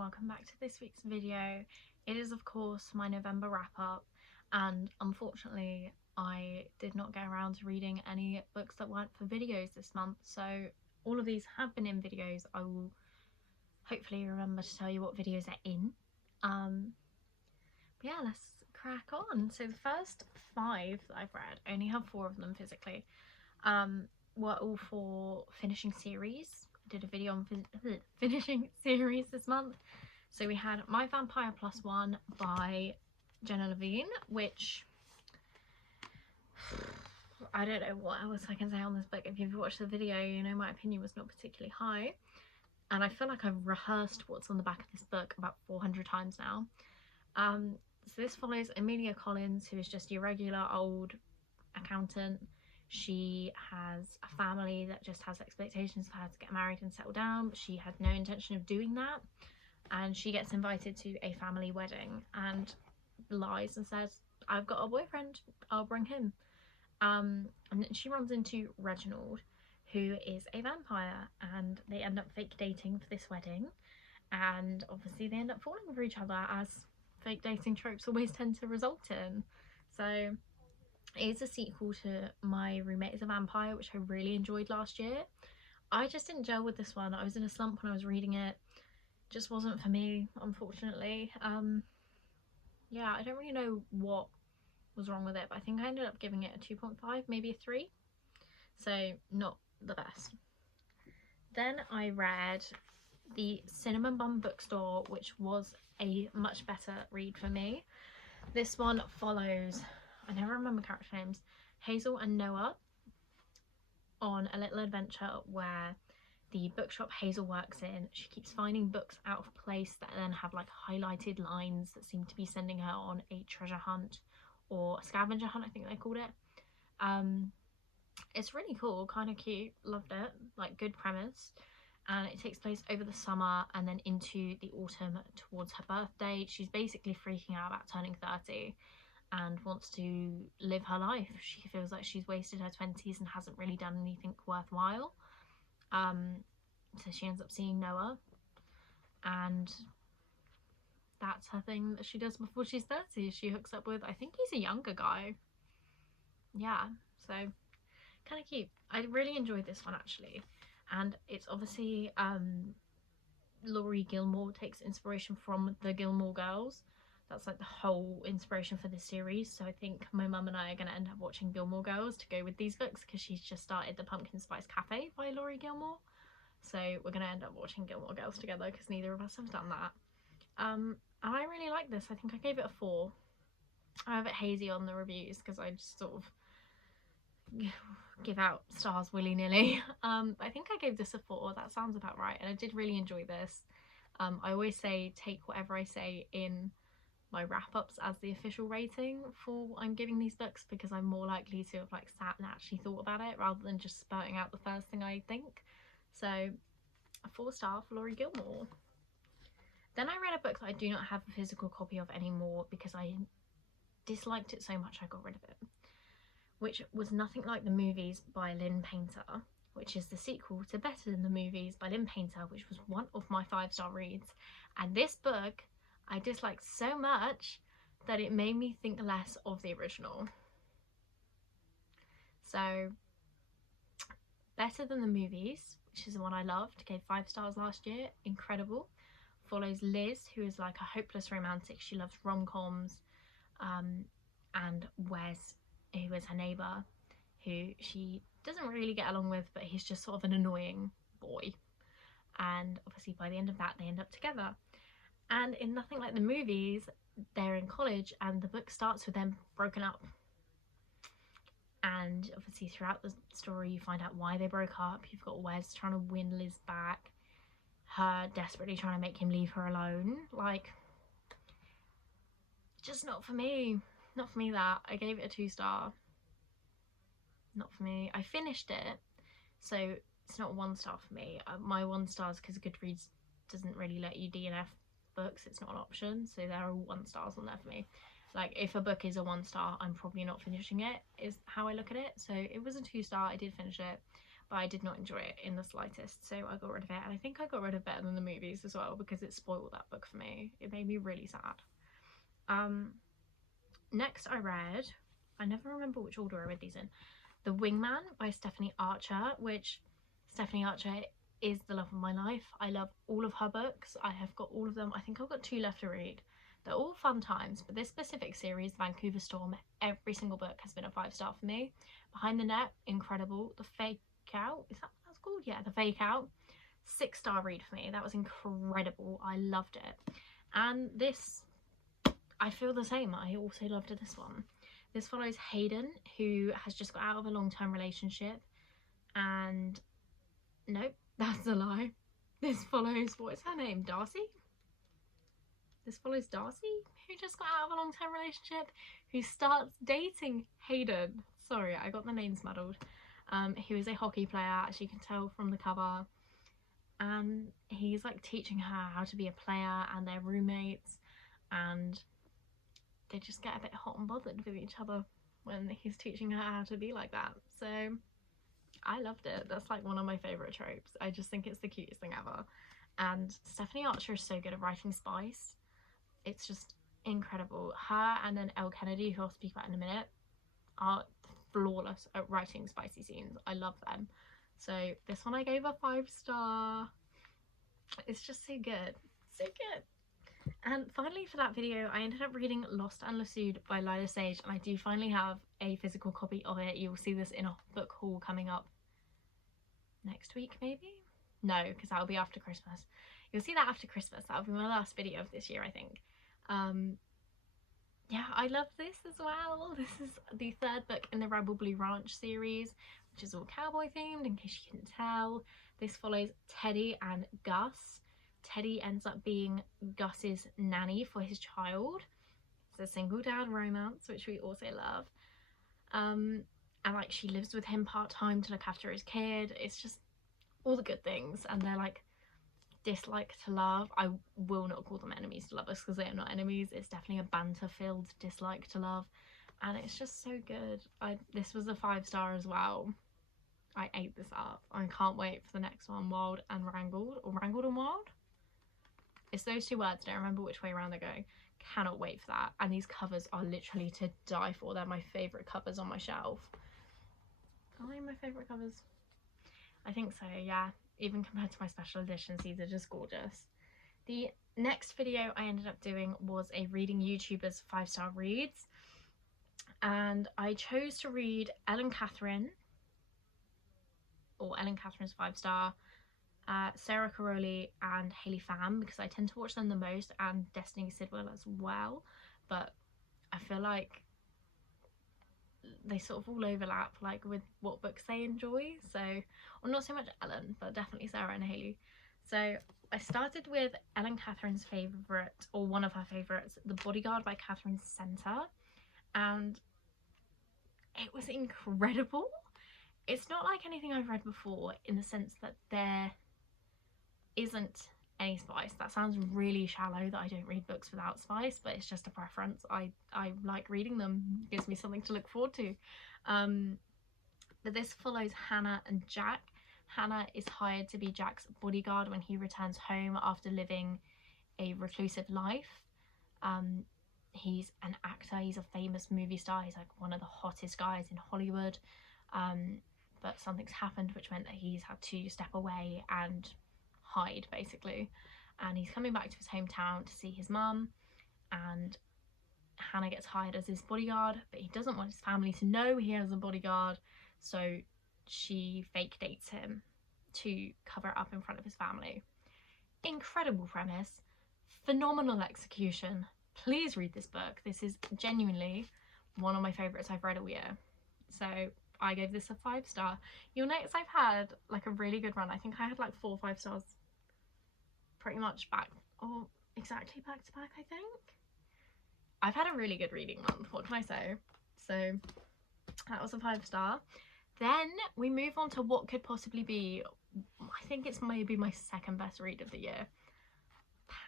welcome back to this week's video. It is of course my November wrap up, and unfortunately I did not get around to reading any books that weren't for videos this month, so all of these have been in videos. I will hopefully remember to tell you what videos are in. But yeah, let's crack on. So the first 5 that I've read, I only have 4 of them physically, were all for finishing series. I did a video on finishing series this month. So we had My Vampire Plus One by Jenna Levine, which I don't know what else I can say on this book. If you've watched the video, you know my opinion was not particularly high, and I feel like I've rehearsed what's on the back of this book about 400 times now. So this follows Amelia Collins, who is just your regular old accountant. She has a family that just has expectations for her to get married and settle down, but she had no intention of doing that, and she gets invited to a family wedding and lies and says, I've got a boyfriend, I'll bring him. And then she runs into Reginald, who is a vampire, and they end up fake dating for this wedding, and obviously they end up falling for each other, as fake dating tropes always tend to result in. So it is a sequel to My Roommate is a Vampire, which I really enjoyed last year. I just didn't gel with this one. I was in a slump when I was reading it. Just wasn't for me, unfortunately. Yeah, I don't really know what was wrong with it, but I think I ended up giving it a 2.5, maybe a 3. So not the best. Then I read The Cinnamon Bun Bookstore, which was a much better read for me. This one follows, I never remember character names, Hazel and Noah on a little adventure where the bookshop Hazel works in, she keeps finding books out of place that then have like highlighted lines that seem to be sending her on a treasure hunt or a scavenger hunt, I think they called it. It's really cool, kind of cute, loved it, like good premise. And it takes place over the summer and then into the autumn towards her birthday. She's basically freaking out about turning 30 and wants to live her life. She feels like she's wasted her 20s and hasn't really done anything worthwhile. So she ends up seeing Noah, and that's her thing that she does before she's 30. She hooks up with, I think he's a younger guy. Yeah, so kind of cute. I really enjoyed this one actually, and it's obviously Laurie Gilmore takes inspiration from the Gilmore Girls. That's like the whole inspiration for this series. So I think my mum and I are going to end up watching Gilmore Girls to go with these books, because she's just started The Pumpkin Spice Cafe by Laurie Gilmore. So we're going to end up watching Gilmore Girls together, because neither of us have done that. And I really like this. I think I gave it a 4. I have it hazy on the reviews because I just sort of give out stars willy-nilly. I think I gave this a 4. That sounds about right, and I did really enjoy this. I always say take whatever I say in my wrap-ups as the official rating for what I'm giving these books, because I'm more likely to have like sat and actually thought about it rather than just spouting out the first thing I think. So a 4-star for Laurie Gilmore. Then I read a book that I do not have a physical copy of anymore because I disliked it so much I got rid of it, which was Nothing Like the Movies by Lynn Painter, which is the sequel to Better Than the Movies by Lynn Painter, which was one of my 5-star reads. And this book I disliked so much that it made me think less of the original. So Better Than the Movies, which is the one I loved, gave 5 stars last year, incredible. Follows Liz, who is like a hopeless romantic. She loves rom-coms, and Wes, who is her neighbour, who she doesn't really get along with, but he's just sort of an annoying boy. And obviously by the end of that they end up together. And in Nothing Like the Movies, they're in college and the book starts with them broken up. And obviously throughout the story you find out why they broke up. You've got Wes trying to win Liz back, her desperately trying to make him leave her alone. Like, just not for me. Not for me that. I gave it a 2-star. Not for me. I finished it, so it's not a 1-star for me. My 1 stars because Goodreads doesn't really let you DNF books. It's not an option, so there are 1 stars on there for me. Like, if a book is a 1-star, I'm probably not finishing it, is how I look at it. So it was a 2-star. I did finish it, but I did not enjoy it in the slightest, so I got rid of it. And I think I got rid of Better Than the Movies as well, because it spoiled that book for me. It made me really sad. Next I read, I never remember which order I read these in, The Wingman by Stephanie Archer, which Stephanie Archer is the love of my life. I love all of her books. I have got all of them. I think I've got 2 left to read. They're all fun times, but this specific series, Vancouver Storm, every single book has been a 5-star for me. Behind the Net, incredible. The Fake Out, is that what that's called? Yeah, The Fake Out, 6-star read for me. That was incredible. I loved it. And this, I feel the same. I also loved this one. This follows Hayden, who has just got out of a long-term relationship, and nope, that's a lie. This follows, what is her name, Darcy? This follows Darcy, who just got out of a long-term relationship, who starts dating Hayden. Sorry, I got the names muddled. Who is a hockey player, as you can tell from the cover. And he's like teaching her how to be a player, and they're roommates, and they just get a bit hot and bothered with each other when he's teaching her how to be like that. So I loved it. That's like one of my favourite tropes. I just think it's the cutest thing ever. And Stephanie Archer is so good at writing spice. It's just incredible. Her and then Elle Kennedy, who I'll speak about in a minute, are flawless at writing spicy scenes. I love them. So this one I gave a 5-star. It's just so good. So good. And finally for that video, I ended up reading Lost and Lassued by Lila Sage, and I do finally have a physical copy of it. You'll see this in a book haul coming up next week, maybe? No, because that'll be after Christmas. You'll see that after Christmas. That'll be my last video of this year, I think. Yeah, I love this as well. This is the 3rd book in the Rebel Blue Ranch series, which is all cowboy themed, in case you couldn't tell. This follows Teddy and Gus. Teddy ends up being Gus's nanny for his child. It's a single dad romance, which we also love. And like she lives with him part-time to look after his kid. It's just all the good things, and they're like dislike to love. I will not call them enemies to lovers, because they are not enemies. It's definitely a banter-filled dislike to love, and it's just so good. This was a 5-star as well. I ate this up. I can't wait for the next one, Wild and Wrangled, or Wrangled and Wild. It's those 2 words. Don't remember which way around they're going. Cannot wait for that. And these covers are literally to die for. They're my favourite covers on my shelf. Are they my favourite covers? I think so, yeah. Even compared to my special editions, these are just gorgeous. The next video I ended up doing was a reading YouTuber's 5-star reads, and I chose to read Ellen Catherine, or Ellen Catherine's 5-star, Sarah Caroli and Hayley Pham, because I tend to watch them the most, and Destiny Sidwell as well, but I feel like they sort of all overlap, like with what books they enjoy. So, or not so much Ellen, but definitely Sarah and Hayley. So I started with Ellen Catherine's favourite, or one of her favourites, The Bodyguard by Catherine Center, and it was incredible. It's not like anything I've read before, in the sense that there isn't any spice. That sounds really shallow, that I don't read books without spice, but it's just a preference. I like reading them. It gives me something to look forward to. But this follows Hannah and Jack. Hannah is hired to be Jack's bodyguard when he returns home after living a reclusive life. He's an actor. He's a famous movie star. He's like one of the hottest guys in Hollywood. But something's happened which meant that he's had to step away and hide, basically, and he's coming back to his hometown to see his mum, and Hannah gets hired as his bodyguard, but he doesn't want his family to know he has a bodyguard, so she fake dates him to cover it up in front of his family. Incredible premise, phenomenal execution. Please read this book. This is genuinely one of my favourites I've read all year, so I gave this a 5-star. You'll notice I've had like a really good run. I think I had like 4 or 5 stars pretty much exactly back to back, I think. I've had a really good reading month, what can I say? So that was a 5-star. Then we move on to what could possibly be, I think it's maybe my 2nd best read of the year,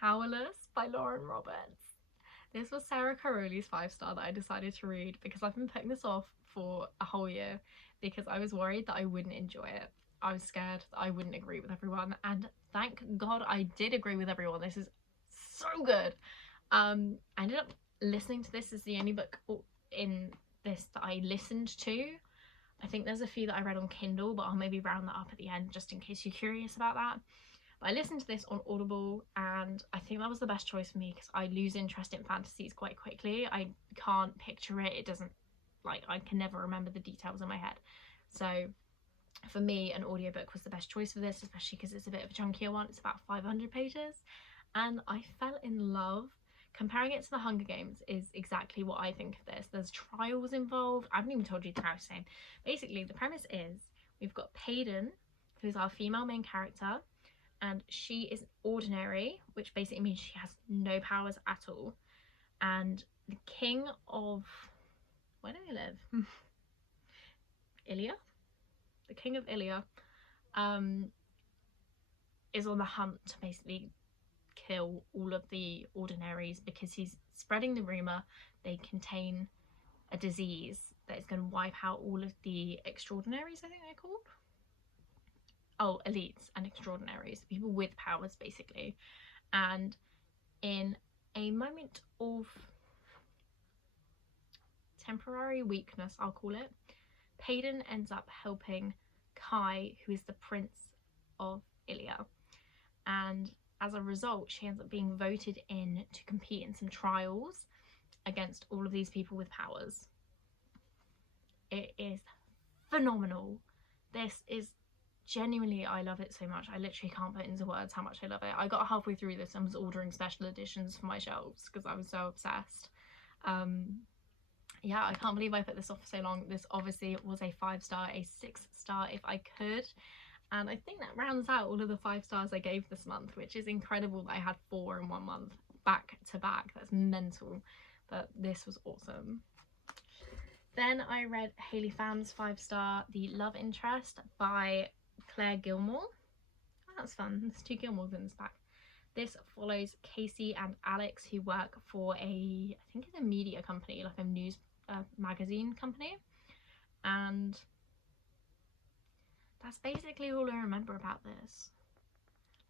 Powerless by Lauren Roberts. This was Sarah Caroli's 5-star that I decided to read, because I've been putting this off for a whole year because I was worried that I wouldn't enjoy it. I was scared that I wouldn't agree with everyone, and thank God I did agree with everyone. This is so good. I ended up listening to this as the only book in this that I listened to. I think there's a few that I read on Kindle, but I'll maybe round that up at the end just in case you're curious about that. But I listened to this on Audible, and I think that was the best choice for me because I lose interest in fantasies quite quickly. I can't picture it. It doesn't, like, I can never remember the details in my head. So for me, an audiobook was the best choice for this, especially because it's a bit of a chunkier one. It's about 500 pages, and I fell in love. Comparing it to The Hunger Games is exactly what I think of this. There's trials involved. I haven't even told you the character's name. Basically, the premise is we've got Payden, who's our female main character, and she is ordinary, which basically means she has no powers at all. And the king of... where do they live? Ilia? The king of Ilia is on the hunt to basically kill all of the ordinaries because he's spreading the rumour they contain a disease that is going to wipe out all of the extraordinaries, I think they're called. Oh, elites and extraordinaries, people with powers basically. And in a moment of temporary weakness, I'll call it, Payden ends up helping Kai, who is the prince of Ilia, and as a result she ends up being voted in to compete in some trials against all of these people with powers. It is phenomenal. This is genuinely, I love it so much. I literally can't put into words how much I love it. I got halfway through this and was ordering special editions for my shelves because I was so obsessed. Yeah, I can't believe I put this off for so long. This obviously was a 5-star, a 6-star if I could. And I think that rounds out all of the 5 stars I gave this month, which is incredible that I had 4 in 1 month back to back. That's mental. But this was awesome. Then I read Hayley Pham's 5-star, The Love Interest by Claire Gilmore. Oh, that's fun. There's 2 Gilmores in this pack. This follows Casey and Alex, who work for I think it's a media company, like a news magazine company. And that's basically all I remember about this.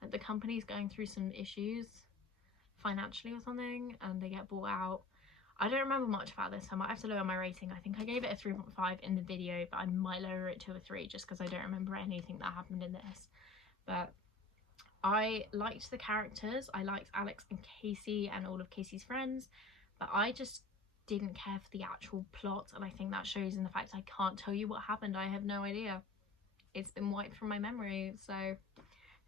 Like, the company's going through some issues financially or something, and they get bought out. I don't remember much about this, so I might have to lower my rating. I think I gave it a 3.5 in the video, but I might lower it to a 3 just because I don't remember anything that happened in this. But I liked the characters. I liked Alex and Casey and all of Casey's friends, but I just didn't care for the actual plot, and I think that shows in the fact I can't tell you what happened. I have no idea. It's been wiped from my memory. So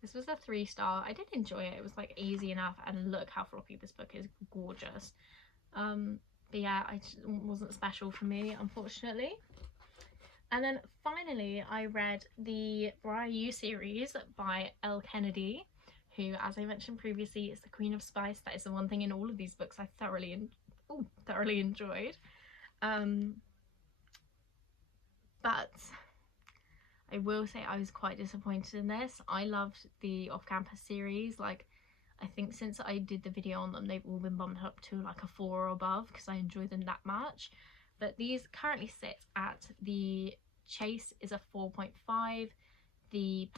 this was a 3-star. I did enjoy it. It was like easy enough, and look how floppy this book is. Gorgeous. But yeah, it wasn't special for me, unfortunately. And then finally I read the Briar You series by Elle Kennedy, who, as I mentioned previously, is the Queen of Spice. That is the one thing in all of these books I thoroughly enjoyed. But I will say I was quite disappointed in this. I loved the Off-Campus series. Like, I think since I did the video on them, they've all been bumped up to like a 4 or above because I enjoy them that much. But these currently sit at the Chase is a 4.5. The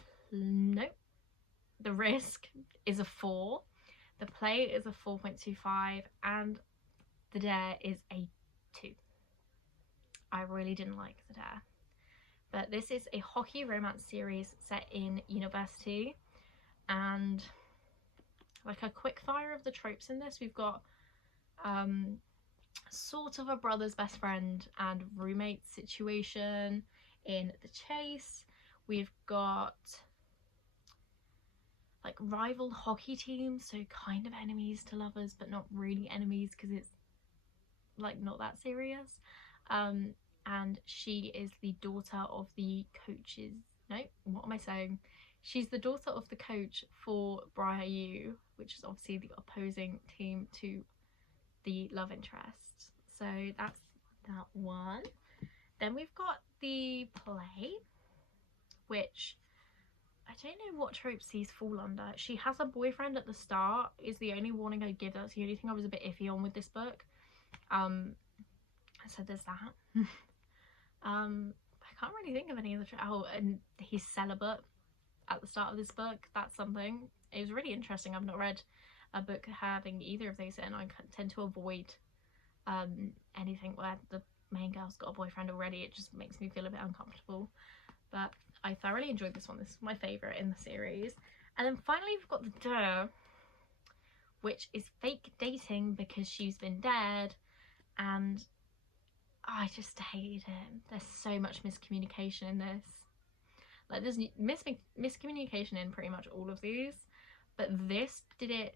Risk is a 4. The Play is a 4.25, and The Dare is a 2. I really didn't like The Dare. But this is a hockey romance series set in university, and like a quick fire of the tropes in this. We've got sort of a brother's best friend and roommate situation in The Chase. We've got like rival hockey teams, so kind of enemies to lovers but not really enemies because it's like not that serious. And she is the daughter of the coaches. No, what am I saying? She's the daughter of the coach for Briar U, which is obviously the opposing team to the love interest. So that's that one. Then we've got the Play, which I don't know what tropes these fall under. She has a boyfriend at the start, is the only warning I'd give. That's the only thing I was a bit iffy on with this book. So there's that. I can't really think of any of the oh, and he's celibate at the start of this book. That's something. It was really interesting. I've not read a book having either of those in. I tend to avoid anything where the main girl's got a boyfriend already. It just makes me feel a bit uncomfortable. But I thoroughly enjoyed this one. This is my favourite in the series. And then finally we've got the Durr, which is fake dating because she's been dead, and I just hate it. There's so much miscommunication in this. Like, there's miscommunication in pretty much all of these, but this did it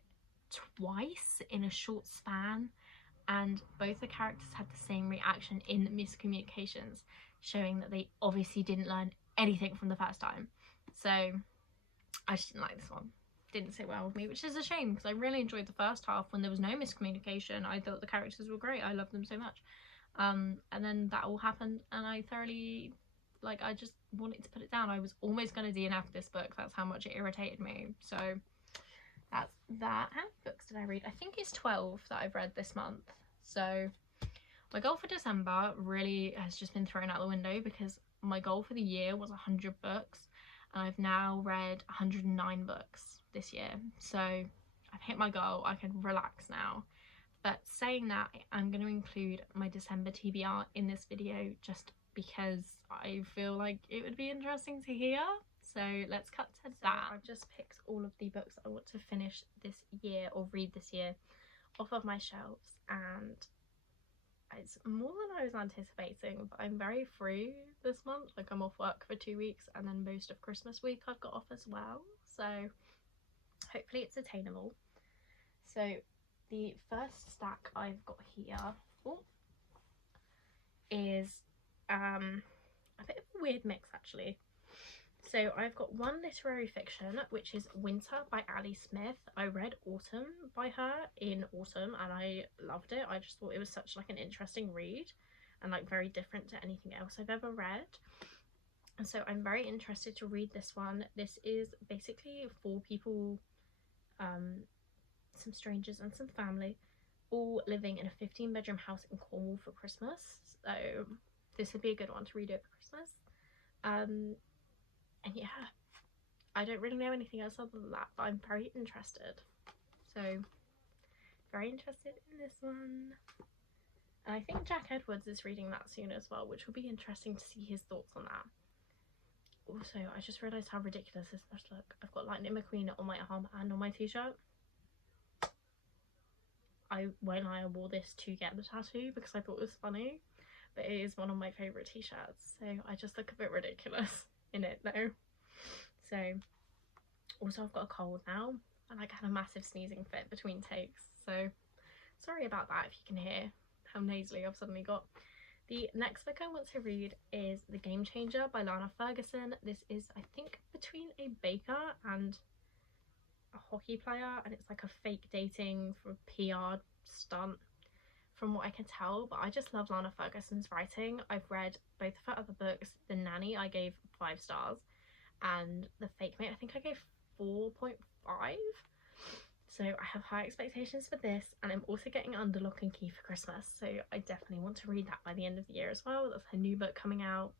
twice in a short span, and both the characters had the same reaction in miscommunications, showing that they obviously didn't learn anything from the first time. So I just didn't like this one. Didn't sit well with me, which is a shame because I really enjoyed the first half when there was no miscommunication. I thought the characters were great. I loved them so much. And then that all happened, and I thoroughly, like, I just wanted to put it down. I was almost going to DNF this book. That's how much it irritated me. So that's that. How many books did I read? I think it's 12 that I've read this month. So my goal for December really has just been thrown out the window because my goal for the year was 100 books, and I've now read 109 books this year. So I've hit my goal. I can relax now. But saying that, I'm going to include my December TBR in this video just because I feel like it would be interesting to hear. So let's cut to that. I've just picked all of the books I want to finish this year or read this year off of my shelves, and it's more than I was anticipating, but I'm very free this month. Like, I'm off work for 2 weeks, and then most of Christmas week I've got off as well, so hopefully it's attainable. So the first stack I've got here is a bit of a weird mix actually. So I've got one literary fiction, which is Winter by Ali Smith. I read Autumn by her in autumn and I loved it. I just thought it was such like an interesting read and like very different to anything else I've ever read. And so I'm very interested to read this one. This is basically 4 people, some strangers and some family, all living in a 15-bedroom house in Cornwall for Christmas. So this would be a good one to read over Christmas. And yeah, I don't really know anything else other than that, but I'm very interested. So very interested in this one. And I think Jack Edwards is reading that soon as well, which will be interesting to see his thoughts on that. Also, I just realised how ridiculous this must look. I've got Lightning McQueen on my arm and on my t-shirt. I wore this to get the tattoo because I thought it was funny, but it is one of my favourite t-shirts, so I just look a bit ridiculous in it though. So also I've got a cold now, and I had a massive sneezing fit between takes, so sorry about that if you can hear how nasally I've suddenly got. The next book I want to read is The Game Changer by Lana Ferguson. This is, I think, between a baker and a hockey player, and it's like a fake dating for a PR stunt from what I can tell, but I just love Lana Ferguson's writing. I've read both of her other books. The Nanny I gave 5 stars, and The Fake Mate I think I gave 4.5. So I have high expectations for this, and I'm also getting Under Lock and Key for Christmas, so I definitely want to read that by the end of the year as well. That's her new book coming out.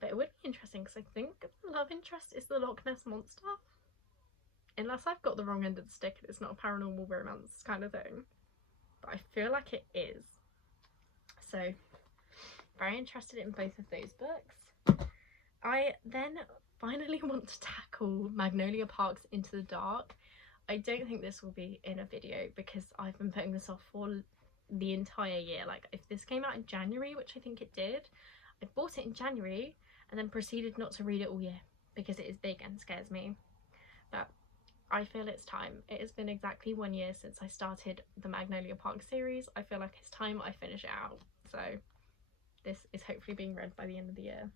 But it would be interesting because I think the love interest is the Loch Ness Monster. Unless I've got the wrong end of the stick and it's not a paranormal romance kind of thing. But I feel like it is. So, very interested in both of those books. I then finally want to tackle Magnolia Park's Into the Dark. I don't think this will be in a video because I've been putting this off for the entire year. Like, if this came out in January, which I think it did, I bought it in January and then proceeded not to read it all year because it is big and scares me. But I feel it's time. It has been exactly 1 year since I started the Magnolia Park series. I feel like it's time I finish it out. So this is hopefully being read by the end of the year.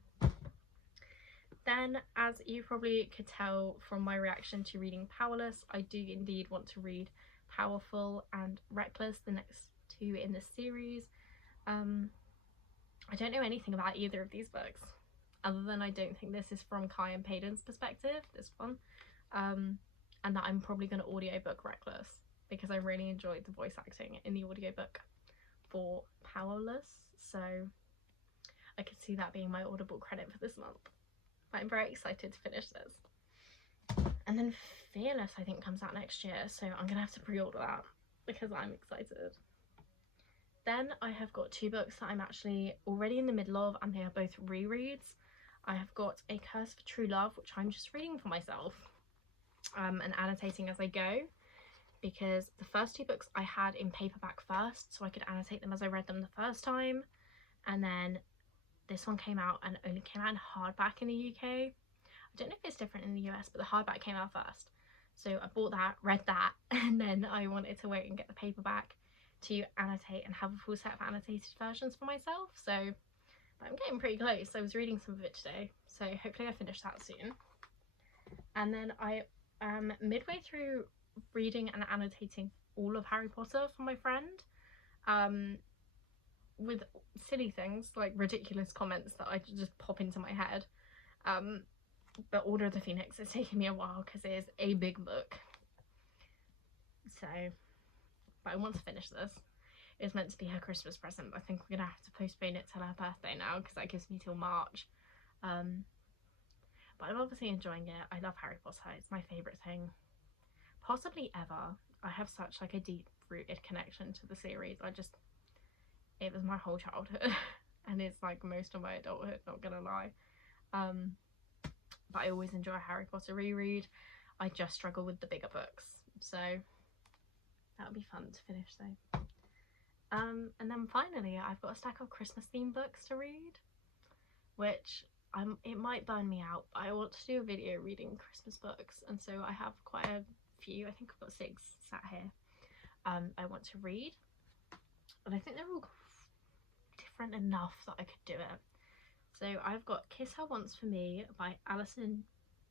Then, as you probably could tell from my reaction to reading Powerless, I do indeed want to read Powerful and Reckless, the next 2 in this series. I don't know anything about either of these books, other than I don't think this is from Kai and Payden's perspective, this one. And that I'm probably going to audiobook Reckless because I really enjoyed the voice acting in the audiobook for Powerless. So I could see that being my Audible credit for this month. But I'm very excited to finish this. And then Fearless, I think, comes out next year, so I'm gonna have to pre-order that because I'm excited. Then I have got 2 books that I'm actually already in the middle of, and they are both rereads. I have got A Curse for True Love, which I'm just reading for myself and annotating as I go, because the first 2 books I had in paperback first, so I could annotate them as I read them the first time, and then this one came out and only came out in hardback in the UK. I don't know if it's different in the US, but the hardback came out first. So I bought that, read that, and then I wanted to wait and get the paperback to annotate and have a full set of annotated versions for myself. So I'm getting pretty close. I was reading some of it today, so hopefully I finish that soon. And then I am midway through reading and annotating all of Harry Potter for my friend, with silly things like ridiculous comments that I just pop into my head. But Order of the Phoenix is taking me a while because it is a big book. So, but I want to finish this. It's meant to be her Christmas present, but I think we're gonna have to postpone it till her birthday now because that gives me till March. But I'm obviously enjoying it. I love Harry Potter. It's my favourite thing possibly ever. I have such like a deep rooted connection to the series. It was my whole childhood and it's like most of my adulthood, not gonna lie. But I always enjoy a Harry Potter reread. I just struggle with the bigger books, so that would be fun to finish though. And then finally I've got a stack of Christmas themed books to read, which it might burn me out, but I want to do a video reading Christmas books, and so I have quite a few. I think I've got 6 sat here. I want to read, and I think they're all different enough that I could do it. So I've got Kiss Her Once for Me by Alison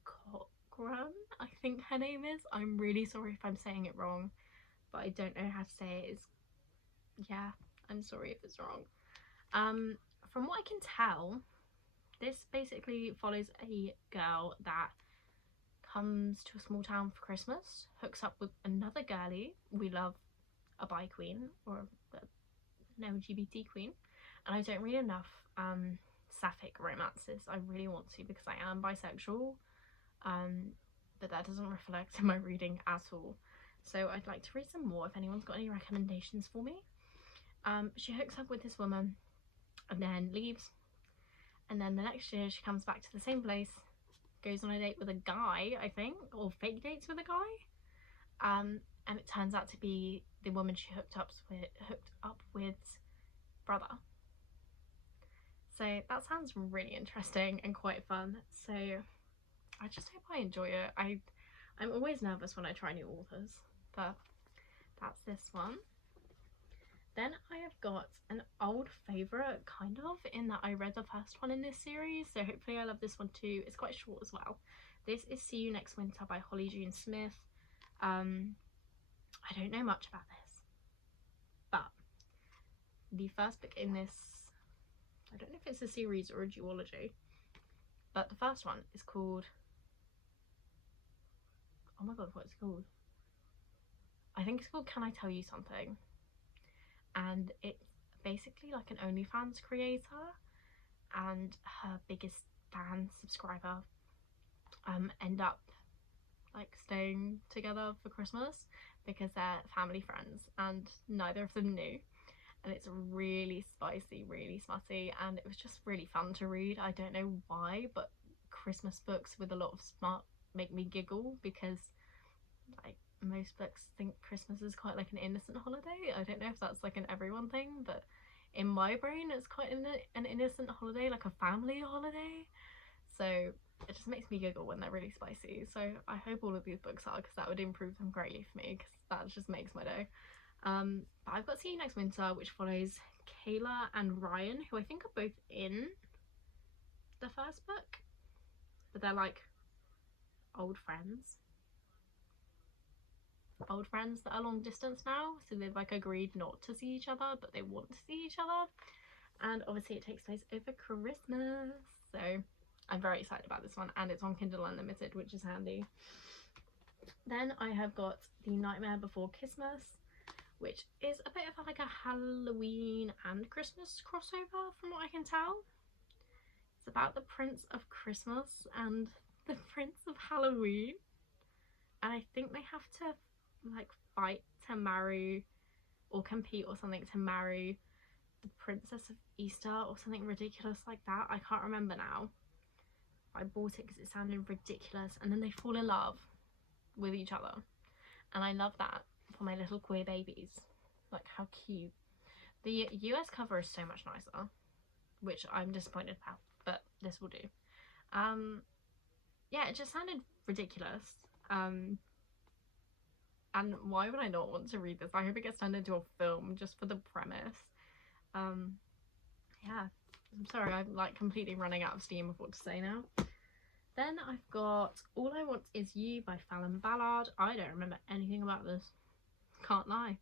Cochran, I think her name is. I'm really sorry if I'm saying it wrong, but I don't know how to say it. Yeah, I'm sorry if it's wrong. From what I can tell, this basically follows a girl that comes to a small town for Christmas, hooks up with another girlie. We love a bi queen or an LGBT queen, and I don't read enough sapphic romances. I really want to because I am bisexual, but that doesn't reflect in my reading at all. So I'd like to read some more if anyone's got any recommendations for me. She hooks up with this woman and then leaves, and then the next year she comes back to the same place, goes on a date with a guy, I think, or fake dates with a guy, and it turns out to be the woman she hooked up with's brother. So that sounds really interesting and quite fun, so I just hope I enjoy it. I'm always nervous when I try new authors, but that's this one. Then I have got an old favourite, kind of, in that I read the first one in this series, so hopefully I love this one too. It's quite short as well. This is See You Next Winter by Holly June Smith. I don't know much about this, but the first book in this, I don't know if it's a series or a duology, but the first one is called, oh my god, what's it called? I think it's called Can I Tell You Something? And it's basically like an OnlyFans creator and her biggest fan subscriber end up like staying together for Christmas because they're family friends and neither of them knew. And it's really spicy, really smutty, and it was just really fun to read. I don't know why, but Christmas books with a lot of smut make me giggle because like most books think Christmas is quite like an innocent holiday. I don't know if that's like an everyone thing, but in my brain it's quite an innocent holiday, like a family holiday. So it just makes me giggle when they're really spicy. So I hope all of these books are, because that would improve them greatly for me, because that just makes my day. But I've got See You Next Winter, which follows Kayla and Ryan, who I think are both in the first book, but they're like old friends that are long distance now, so they've like agreed not to see each other, but they want to see each other, and obviously it takes place over Christmas, so I'm very excited about this one, and it's on Kindle Unlimited, which is handy. Then I have got The Nightmare Before Christmas, which is a bit of like a Halloween and Christmas crossover from what I can tell. It's about the Prince of Christmas and the Prince of Halloween, and I think they have to like fight to marry or compete or something to marry the Princess of Easter or something ridiculous like that. I can't remember now. I bought it because it sounded ridiculous, and then they fall in love with each other, and I love that for my little queer babies. Like, how cute. The US cover is so much nicer, which I'm disappointed about, but this will do. Yeah, it just sounded ridiculous. And why would I not want to read this? I hope it gets turned into a film just for the premise. Yeah, I'm sorry, I'm like completely running out of steam of what to say now. Then I've got All I Want Is You by Fallon Ballard. I don't remember anything about this, can't lie.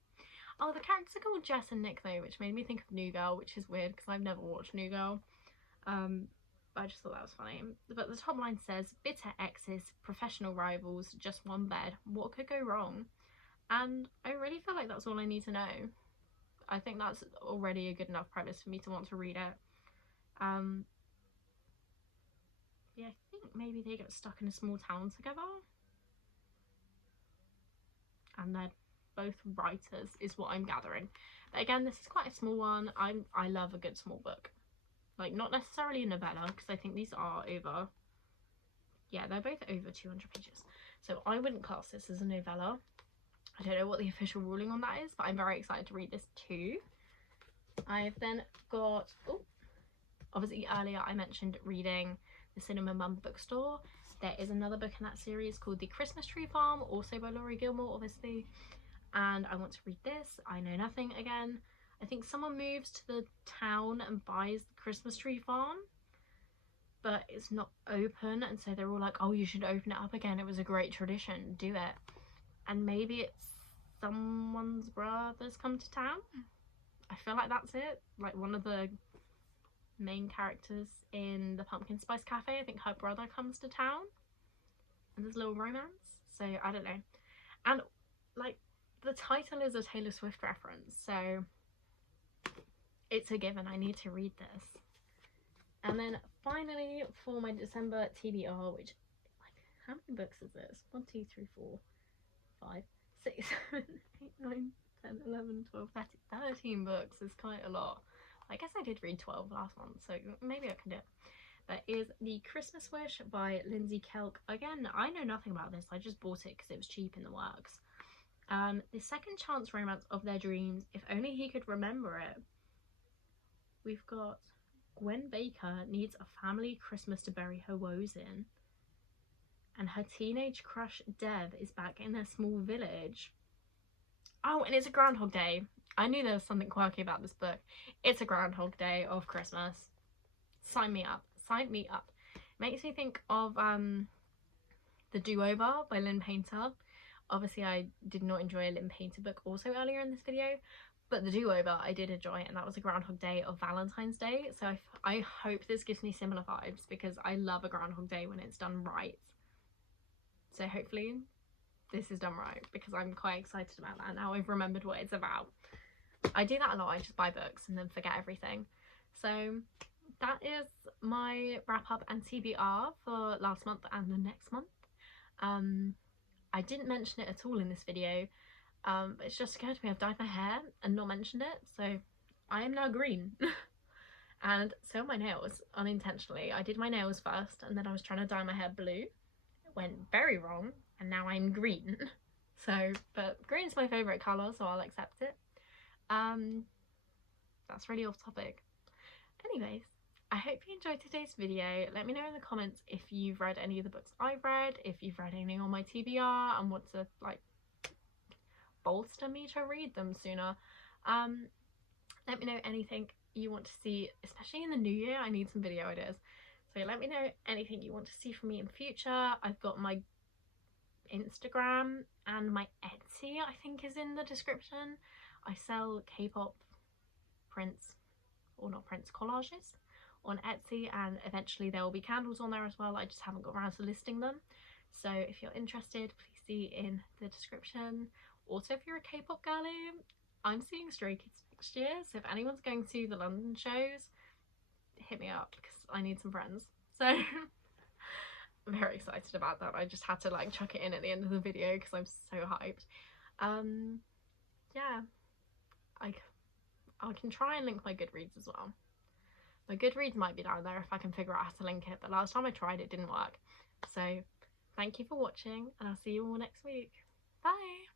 Oh, the characters are called Jess and Nick though, which made me think of New Girl, which is weird because I've never watched New Girl. But I just thought that was funny. But the top line says, bitter exes, professional rivals, just one bed. What could go wrong? And I really feel like that's all I need to know. I think that's already a good enough premise for me to want to read it. Yeah, I think maybe they get stuck in a small town together. And they're both writers, is what I'm gathering. But again, this is quite a small one. I love a good small book. Like, not necessarily a novella, because I think these are over... Yeah, they're both over 200 pages. So I wouldn't class this as a novella. I don't know what the official ruling on that is, but I'm very excited to read this too. I've then got... Oh, obviously earlier I mentioned reading The Cinema Mum Bookstore. There is another book in that series called The Christmas Tree Farm, also by Laurie Gilmore, obviously. And I want to read this. I know nothing again. I think someone moves to the town and buys the Christmas tree farm, but it's not open, and so they're all like, oh, you should open it up again, it was a great tradition, do it. And maybe it's someone's brothers come to town. I feel like that's it. Like, one of the main characters in the Pumpkin Spice Cafe, I think her brother comes to town and there's a little romance. So I don't know. And like, the title is a Taylor Swift reference, so it's a given. I need to read this. And then finally for my December TBR, which, like, how many books is this? 1, 2, 3, 4, 5, 6, 7, 8, 9, 10, 11, 12, 13 books is quite a lot. I guess I did read 12 last month, so maybe I can do it. That is The Christmas Wish by Lindsay Kelk. Again, I know nothing about this. I just bought it because it was cheap in the works. The second chance romance of their dreams, if only he could remember it. We've got Gwen Baker needs a family Christmas to bury her woes in, and her teenage crush Deb is back in their small village. Oh, and it's a Groundhog Day. I knew there was something quirky about this book. It's a Groundhog Day of Christmas. Sign me up. Sign me up. Makes me think of The Do-Over by Lynn Painter. Obviously, I did not enjoy a Lynn Painter book also earlier in this video, but The Do-Over I did enjoy, and that was a Groundhog Day of Valentine's Day. So I hope this gives me similar vibes, because I love a Groundhog Day when it's done right. So hopefully this is done right, because I'm quite excited about that now I've remembered what it's about. I do that a lot. I just buy books and then forget everything. So that is my wrap up and TBR for last month and the next month. I didn't mention it at all in this video, but it's just occurred to me I've dyed my hair and not mentioned it, so I am now green. And so are my nails, unintentionally. I did my nails first and then I was trying to dye my hair blue. It went very wrong and now I'm green. So, but green's my favourite colour, so I'll accept it. That's really off topic. Anyways, I hope you enjoyed today's video. Let me know in the comments if you've read any of the books I've read, if you've read anything on my TBR and want to like bolster me to read them sooner. Let me know anything you want to see, especially in the new year. I need some video ideas, so let me know anything you want to see from me in future. I've got my Instagram and my Etsy, I think, is in the description. I sell K-pop prints, or not prints, collages on Etsy, and eventually there will be candles on there as well. I just haven't got around to listing them. So if you're interested, please see in the description. Also, if you're a K-pop girly, I'm seeing Stray Kids next year, so if anyone's going to the London shows, hit me up because I need some friends. So I'm very excited about that. I just had to like chuck it in at the end of the video because I'm so hyped. Yeah, I can try and link my Goodreads as well. My Goodreads might be down there if I can figure out how to link it, but last time I tried it didn't work. So thank you for watching, and I'll see you all next week. Bye!